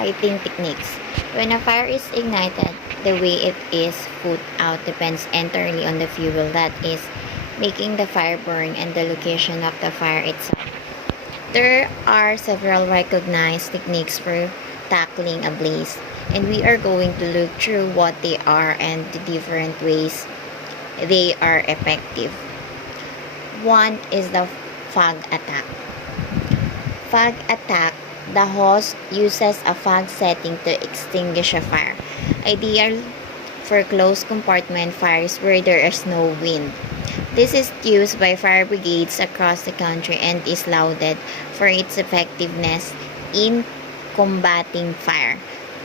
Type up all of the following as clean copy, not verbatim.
fighting techniques. When a fire is ignited, the way it is put out depends entirely on the fuel that is making the fire burn and the location of the fire itself. There are several recognized techniques for tackling a blaze, and we are going to look through what they are and the different ways they are effective. One is the fog attack. Fog attack, the host uses a fog setting to extinguish a fire, ideal for closed compartment fires where there is no wind. This is used by fire brigades across the country and is lauded for its effectiveness in combating fire.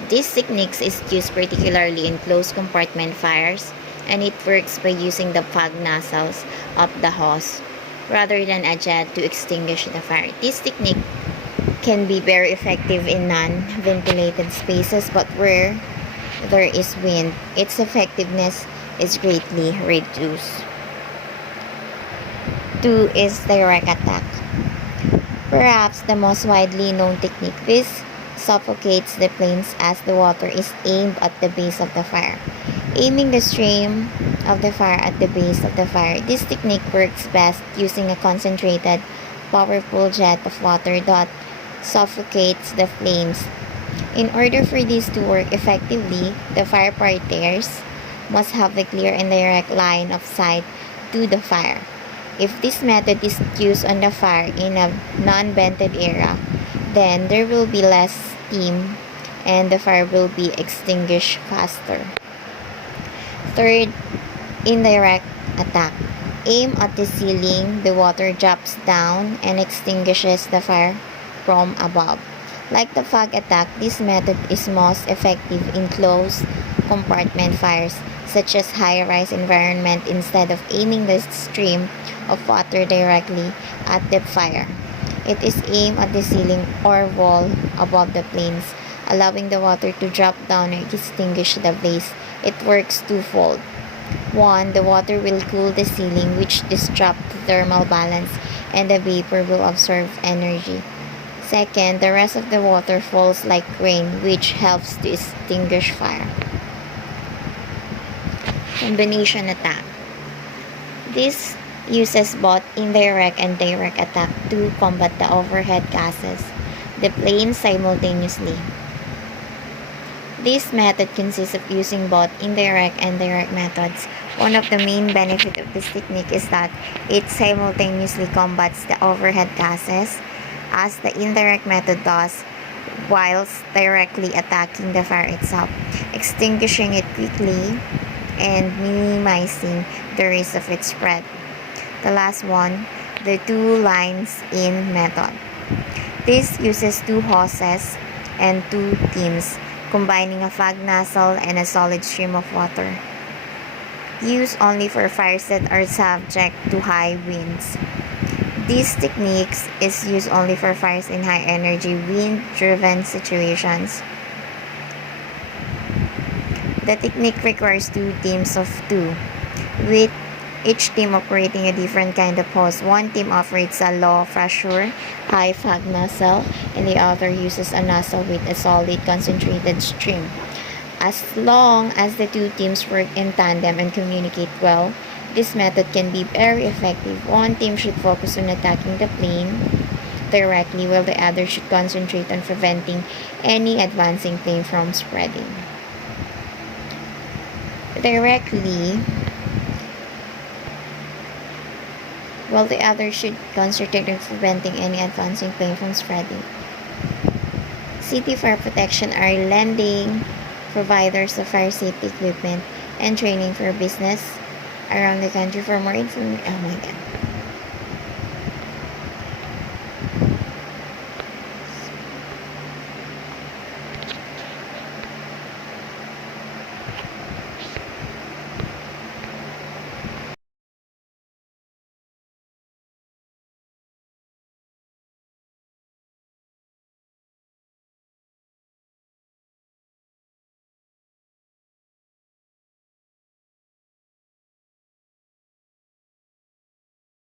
This technique is used particularly in closed compartment fires, and it works by using the fog nozzles of the hose rather than a jet to extinguish the fire. This technique can be very effective in non-ventilated spaces, but where there is wind, its effectiveness is greatly reduced. 2 is direct attack. Perhaps the most widely known technique, this suffocates the flames as the water is aimed at the base of the fire. Aiming the stream of the fire at the base of the fire. This technique works best using a concentrated, powerful jet of water that suffocates the flames. In order for this to work effectively, the firefighters must have a clear and direct line of sight to the fire. If this method is used on the fire in a non-vented area, then there will be less steam and the fire will be extinguished faster. 3rd, indirect attack. Aim at the ceiling, the water drops down and extinguishes the fire from above. Like the fog attack, this method is most effective in closed compartment fires, such as high-rise environment. Instead of aiming the stream of water directly at the fire, it is aimed at the ceiling or wall above the flames, allowing the water to drop down and extinguish the blaze. It works twofold. 1. The water will cool the ceiling, which disrupts the thermal balance, and the vapor will absorb energy. 2nd, the rest of the water falls like rain, which helps to extinguish fire. Combination attack. This uses both indirect and direct attack to combat the overhead gases, the flames simultaneously. This method consists of using both indirect and direct methods. One of the main benefits of this technique is that it simultaneously combats the overhead gases, as the indirect method does, whilst directly attacking the fire itself, extinguishing it quickly and minimizing the risk of its spread. The last one, the two lines in method. This uses two hoses and two teams, combining a fog nozzle and a solid stream of water. Used only for fires that are subject to high winds. This technique is used only for fires in high energy, wind-driven situations. The technique requires two teams of two, with each team operating a different kind of hose. One team operates a low pressure, high fog nozzle, and the other uses a nozzle with a solid concentrated stream. As long as the two teams work in tandem and communicate well, this method can be very effective. One team should focus on attacking the flame directly, while the other should concentrate on preventing any advancing flame from spreading. Directly, while the other should concentrate on preventing any advancing flame from spreading. City Fire Protection are lending providers of fire safety equipment and training for business around the country. For more information, oh my god.